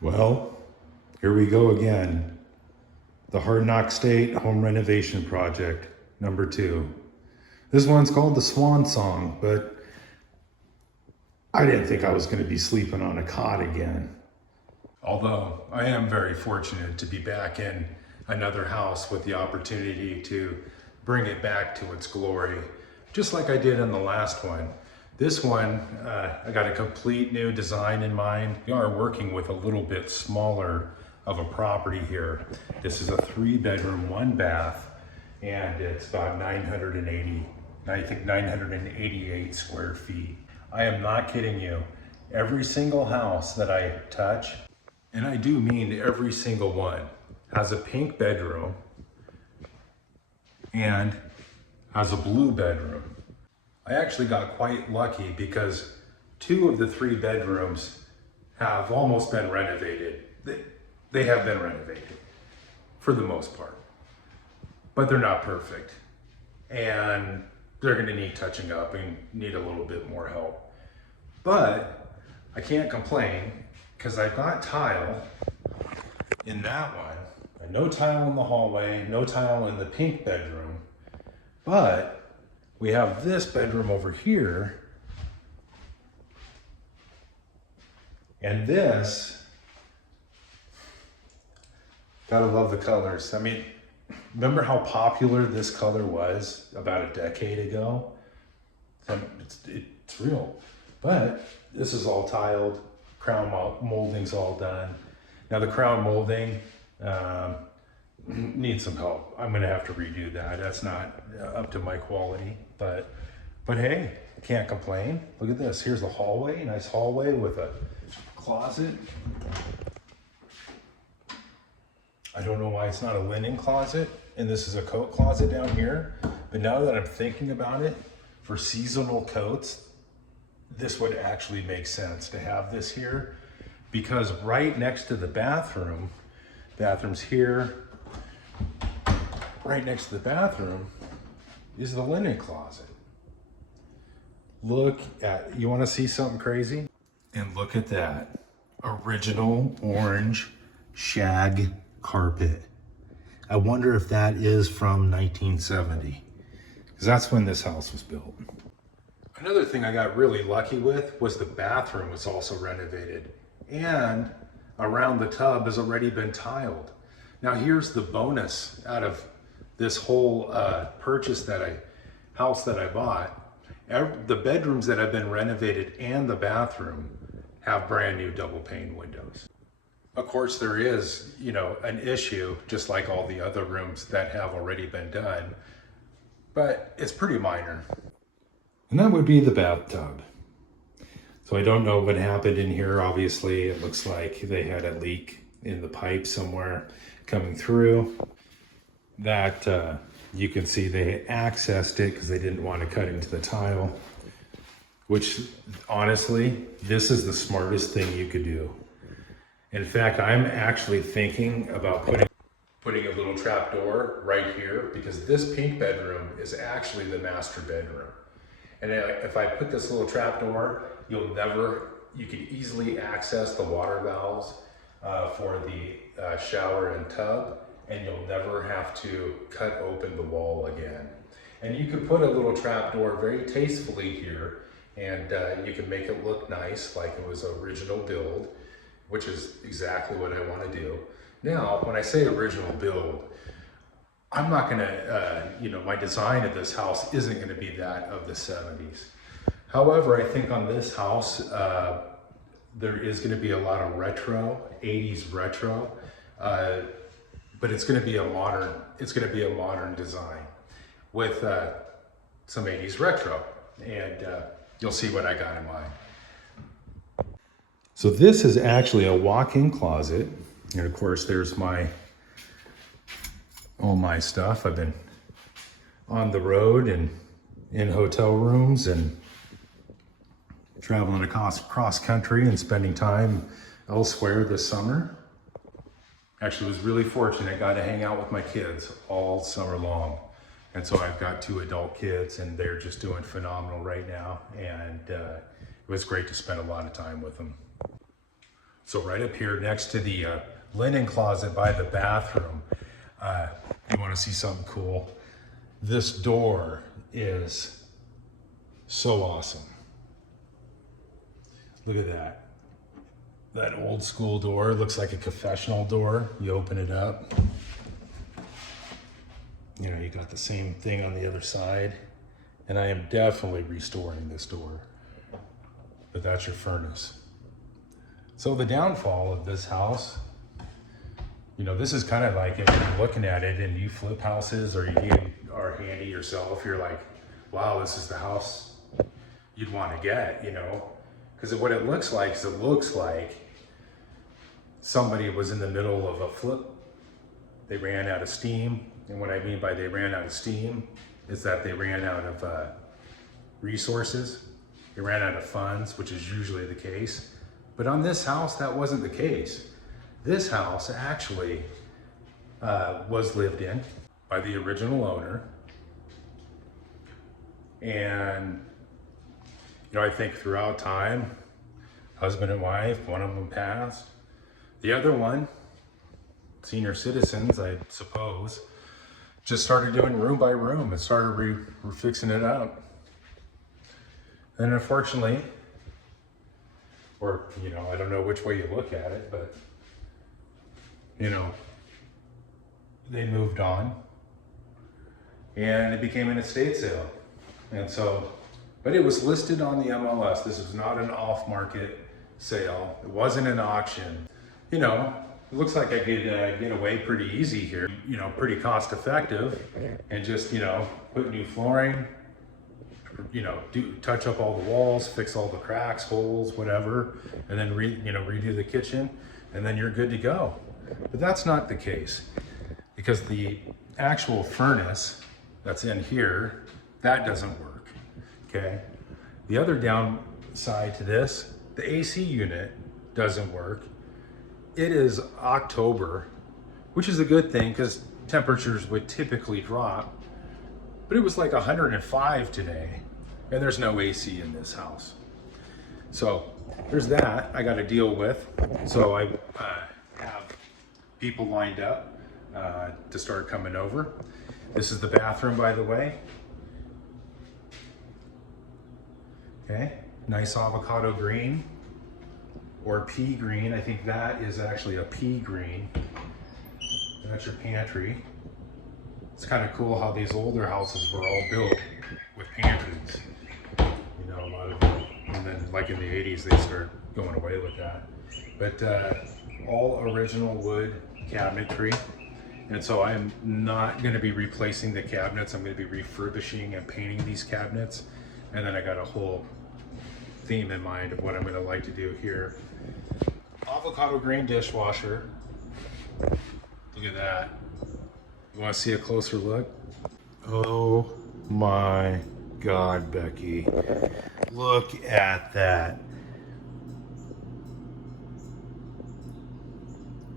Well, here we go again. The Hard Knock State Home Renovation Project, number 2. This one's called the Swan Song, but I didn't think I was going to be sleeping on a cot again. Although I am very fortunate to be back in another house with the opportunity to bring it back to its glory, just like I did in the last one. This one, I got a complete new design in mind. We are working with a little bit smaller of a property here. This is a 3-bedroom, 1-bath, and it's about 988 square feet. I am not kidding you. Every single house that I touch, and I do mean every single one, has a pink bedroom and has a blue bedroom. I actually got quite lucky because 2 of the 3 bedrooms have almost been renovated. They have been renovated for the most part, but they're not perfect. And they're gonna need touching up and need a little bit more help. But I can't complain because I've got tile in that one, and no tile in the hallway, no tile in the pink bedroom, but we have this bedroom over here, and this, gotta love the colors. I mean, remember how popular this color was about a decade ago? It's real, but this is all tiled, crown molding's all done. Now the crown molding needs some help. I'm gonna have to redo that. That's not up to my quality, but hey, I can't complain. Look at this. Here's the hallway, nice hallway with a closet. I don't know why it's not a linen closet, and this is a coat closet down here. But now that I'm thinking about it, for seasonal coats, this would actually make sense to have this here, because right next to the bathroom's here, right next to the bathroom is the linen closet. Look at, you want to see something crazy? And look at that, original orange shag carpet. I wonder if that is from 1970, because that's when this house was built. Another thing I got really lucky with was the bathroom was also renovated, and around the tub has already been tiled. Now here's the bonus out of this whole house that I bought. The bedrooms that have been renovated and the bathroom have brand new double pane windows. Of course, there is, an issue, just like all the other rooms that have already been done, but it's pretty minor. And that would be the bathtub. So I don't know what happened in here. Obviously, it looks like they had a leak in the pipe somewhere coming through. That you can see they accessed it because they didn't want to cut into the tile, which honestly, this is the smartest thing you could do. In fact, I'm actually thinking about putting a little trap door right here, because this pink bedroom is actually the master bedroom. And if I put this little trap door, you can easily access the water valves for the shower and tub, and you'll never have to cut open the wall again. And you can put a little trap door very tastefully here, and you can make it look nice like it was original build, which is exactly what I want to do. Now, when I say original build, I'm not gonna, my design of this house isn't gonna be that of the 70s. However, I think on this house, there is gonna be a lot of retro, 80s retro, but it's gonna be a modern design with some 80s retro, and you'll see what I got in mind. So this is actually a walk-in closet, and of course there's all my stuff. I've been on the road and in hotel rooms and traveling across country and spending time elsewhere this summer. Actually, was really fortunate. I got to hang out with my kids all summer long. And so I've got 2 adult kids, and they're just doing phenomenal right now. And it was great to spend a lot of time with them. So right up here next to the linen closet by the bathroom, you want to see something cool? This door is so awesome. Look at that. That old school door looks like a confessional door. You open it up. You know, you got the same thing on the other side. And I am definitely restoring this door. But that's your furnace. So the downfall of this house, you know, this is kind of like if you're looking at it and you flip houses or you are handy yourself, you're like, wow, this is the house you'd want to get, you know? Because what it looks like is it looks like somebody was in the middle of a flip. They ran out of steam. And what I mean by they ran out of steam is that they ran out of resources. They ran out of funds, which is usually the case. But on this house, that wasn't the case. This house actually was lived in by the original owner. And you know, I think throughout time, husband and wife, one of them passed. The other one, senior citizens, I suppose, just started doing room by room and started fixing it up. And unfortunately, or, you know, I don't know which way you look at it, but, you know, they moved on and it became an estate sale. And so, but it was listed on the MLS. This was not an off-market sale. It wasn't an auction. You know, it looks like I could get away pretty easy here. You know, pretty cost effective, and just, you know, put new flooring, you know, touch up all the walls, fix all the cracks, holes, whatever, and then redo the kitchen, and then you're good to go. But that's not the case, because the actual furnace that's in here, that doesn't work. Okay. The other downside to this, the AC unit doesn't work. It is October, which is a good thing because temperatures would typically drop, but it was like 105 today and there's no AC in this house. So there's that I got to deal with. So I have people lined up to start coming over. This is the bathroom, by the way. Okay, nice avocado green or pea green. I think that is actually a pea green. That's your pantry. It's kind of cool how these older houses were all built with pantries. You know, a lot of them, and then like in the 80s, they started going away with that. But all original wood cabinetry. And so I'm not going to be replacing the cabinets. I'm going to be refurbishing and painting these cabinets. And then I got a whole theme in mind of what I'm going to like to do here. Avocado green dishwasher. Look at that. You want to see a closer look? Oh my God, Becky. Look at that.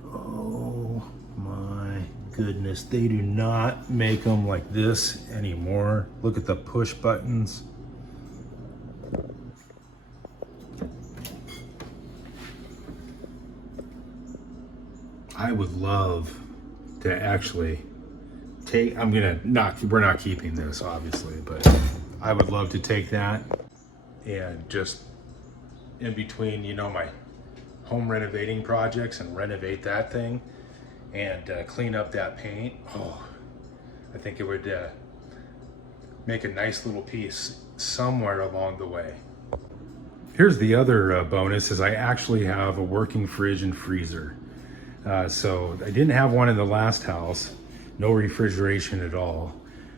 Oh my goodness. They do not make them like this anymore. Look at the push buttons. I would love to actually take, we're not keeping this obviously, but I would love to take that and just in between, you know, my home renovating projects and renovate that thing and clean up that paint. Oh, I think it would make a nice little piece somewhere along the way. Here's the other bonus is I actually have a working fridge and freezer. So I didn't have one in the last house, no refrigeration at all.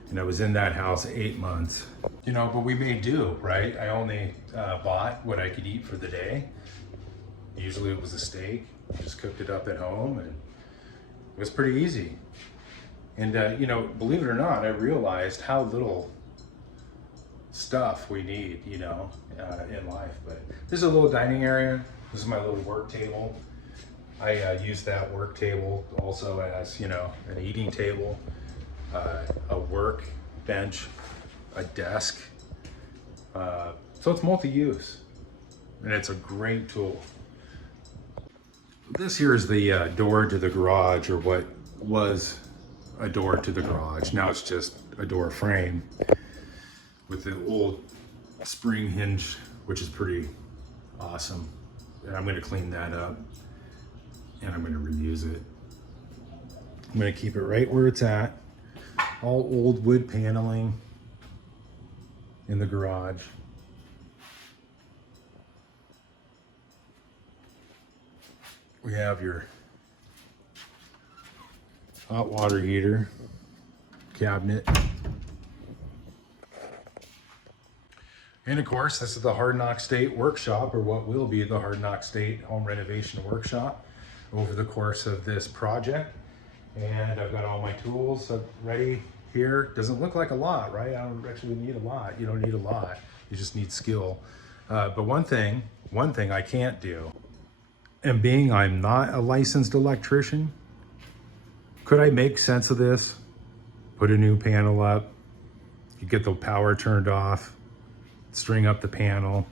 And I was in that house 8 months. You know, but we made do, right? I only bought what I could eat for the day. Usually it was a steak, just cooked it up at home and it was pretty easy. And you know, believe it or not, I realized how little stuff we need, you know, in life. But this is a little dining area. This is my little work table. I use that work table also as, you know, an eating table, a work bench, a desk. So it's multi-use and it's a great tool. This here is the door to the garage, or what was a door to the garage. Now it's just a door frame with the old spring hinge, which is pretty awesome. And I'm going to clean that up and I'm going to reuse it. I'm going to keep it right where it's at. All old wood paneling in the garage. We have your hot water heater cabinet. And of course, this is the Hard Knock State workshop, or what will be the Hard Knock State home renovation workshop over the course of this project. And I've got all my tools ready here. Doesn't look like a lot, right? I don't actually need a lot. You don't need a lot. You just need skill. But one thing I can't do, and being I'm not a licensed electrician, could I make sense of this? Put a new panel up, you get the power turned off, string up the panel.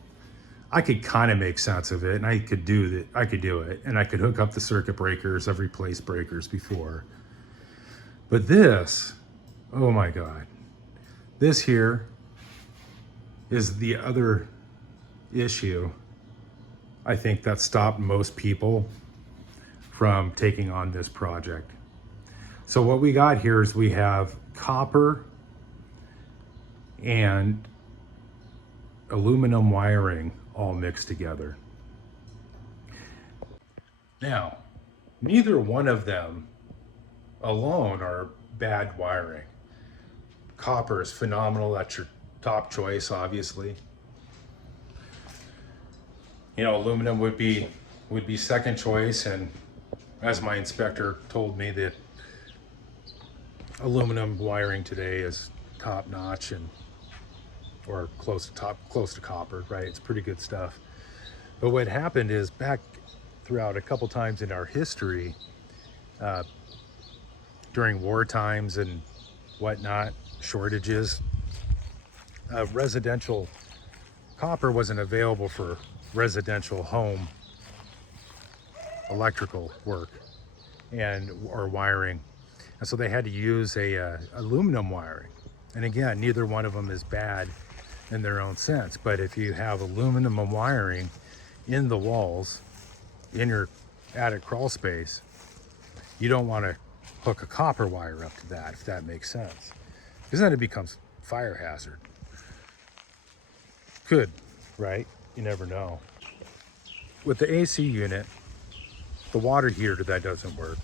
I could kind of make sense of it, and I could do it, and I could hook up the circuit breakers. I've replaced breakers before. But this, oh my God, this here is the other issue I think that stopped most people from taking on this project. So what we got here is we have copper and aluminum wiring all mixed together. Now, neither one of them alone are bad wiring. Copper is phenomenal. That's your top choice, obviously. You know, aluminum would be second choice, and as my inspector told me, that aluminum wiring today is top notch, and or close to copper, right? It's pretty good stuff. But what happened is, back throughout a couple times in our history, during war times and whatnot, shortages, residential copper wasn't available for residential home electrical work or wiring, and so they had to use aluminum wiring. And again, neither one of them is bad in their own sense, but if you have aluminum wiring in the walls in your attic crawl space, you don't want to hook a copper wire up to that, if that makes sense, because then it becomes fire hazard. Could, right? You never know. With the AC unit, the water heater that doesn't work,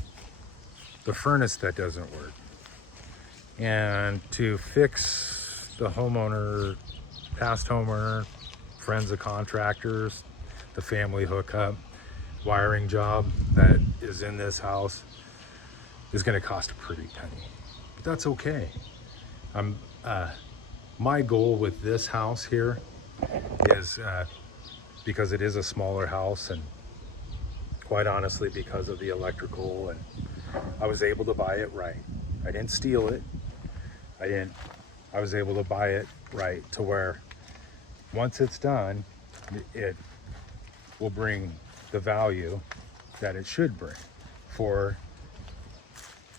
the furnace that doesn't work, and to fix the homeowner, past homeowner, friends of contractors, the family hookup, wiring job that is in this house is going to cost a pretty penny. But that's okay. My goal with this house here is, because it is a smaller house, and quite honestly because of the electrical, and I was able to buy it right. I didn't steal it. I was able to buy it right to where once it's done, it will bring the value that it should bring for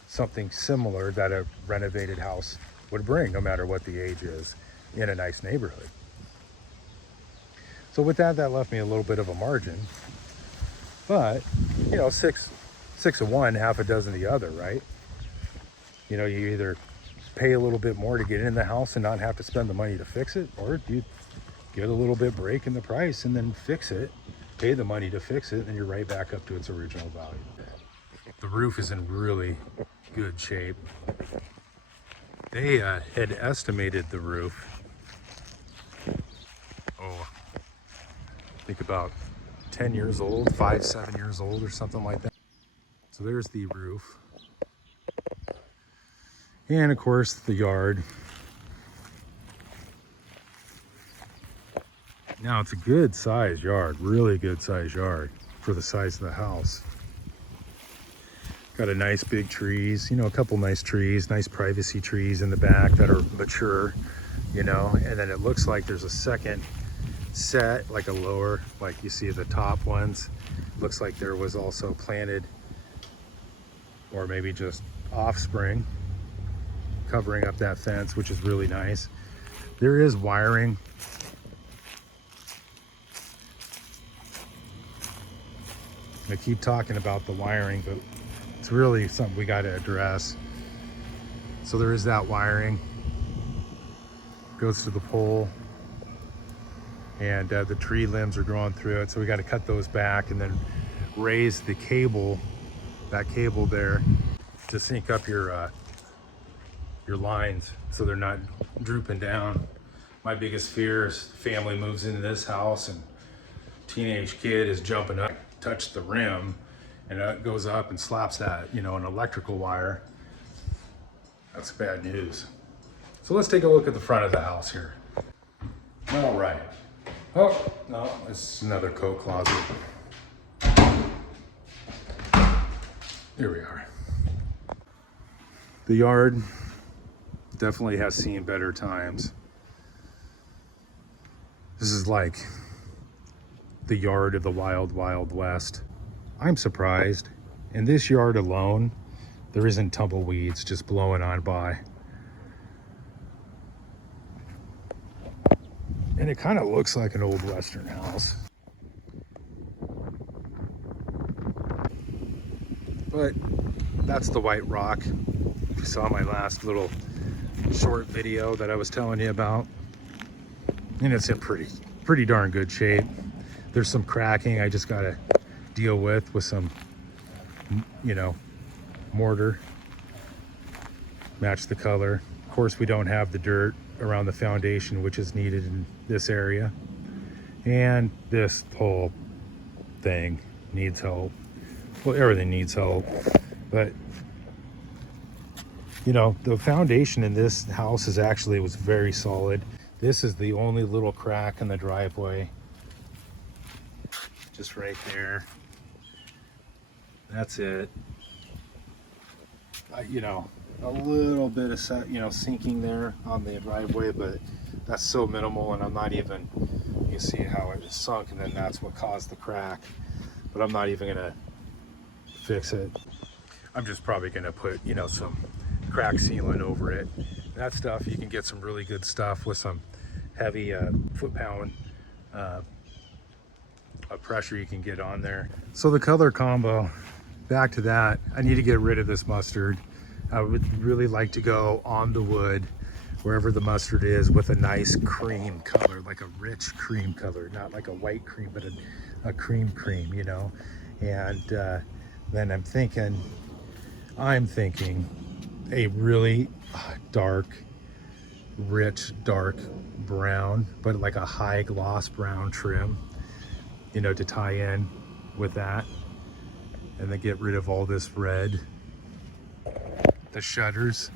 something similar that a renovated house would bring, no matter what the age is, in a nice neighborhood. So with that left me a little bit of a margin, but you know, six of one, half a dozen the other, right? You know, you either pay a little bit more to get in the house and not have to spend the money to fix it, or you get a little bit break in the price and then fix it, pay the money to fix it, and you're right back up to its original value. The roof is in really good shape. They had estimated the roof, I think about 10 years old, 7 years old or something like that. So there's the roof. And of course the yard. Now it's a good size yard, really good size yard for the size of the house. Got a nice big trees, you know, a couple nice trees, nice privacy trees in the back that are mature, you know, and then it looks like there's a second set, like a lower, like you see the top ones, Looks like there was also planted, or maybe just offspring, covering up that fence, which is really nice. There is wiring. I keep talking about the wiring, but it's really something we got to address. So there is that wiring, goes to the pole, and the tree limbs are growing through it. So we got to cut those back and then raise the cable, that cable there, to sync up your lines so they're not drooping down. My biggest fear is family moves into this house and teenage kid is jumping up, touch the rim, and it goes up and slaps that, you know, an electrical wire. That's bad news. So let's take a look at the front of the house here. All right. Oh, no, it's another coat closet. Here we are. The yard definitely has seen better times. This is like the yard of the wild, wild west. I'm surprised. In this yard alone, there isn't tumbleweeds just blowing on by. And it kind of looks like an old Western house. But that's the white rock. If you saw my last little short video that I was telling you about, and it's in pretty darn good shape. There's some cracking I just gotta deal with some, you know, mortar. Match the color. Of course, we don't have the dirt around the foundation, which is needed in this area. And this whole thing needs help. Well, everything needs help, but you know, the foundation in this house was very solid. This is the only little crack in the driveway. Just right there. That's it. You know, a little bit of sinking there on the driveway, but that's so minimal, and I'm not even, you see how it is sunk, and then that's what caused the crack. But I'm not even gonna fix it. I'm just probably gonna put, you know, some crack sealant over it. That stuff, you can get some really good stuff with some heavy foot-pound pressure you can get on there. So the color combo, back to that, I need to get rid of this mustard. I would really like to go on the wood, wherever the mustard is, with a nice cream color, like a rich cream color, not like a white cream, but a cream, you know. And then I'm thinking a really dark, rich, dark brown, but like a high gloss brown trim, you know, to tie in with that. And then get rid of all this red. The shutters,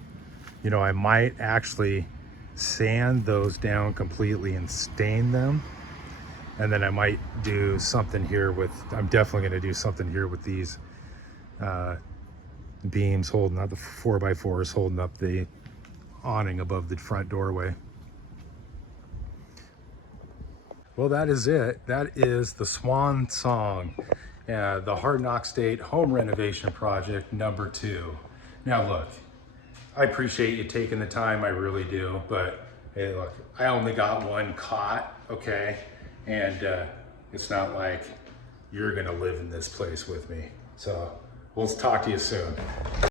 you know, I might actually sand those down completely and stain them. And then I might do something here with, I'm definitely gonna do something here with these beams holding up, the 4x4s holding up the awning above the front doorway. Well, that is it. That is the swan song, the Hard Knock State home renovation project number 2. Now look, I appreciate you taking the time, I really do, but hey, look, I only got one cot, okay? And it's not like you're gonna live in this place with me. So we'll talk to you soon.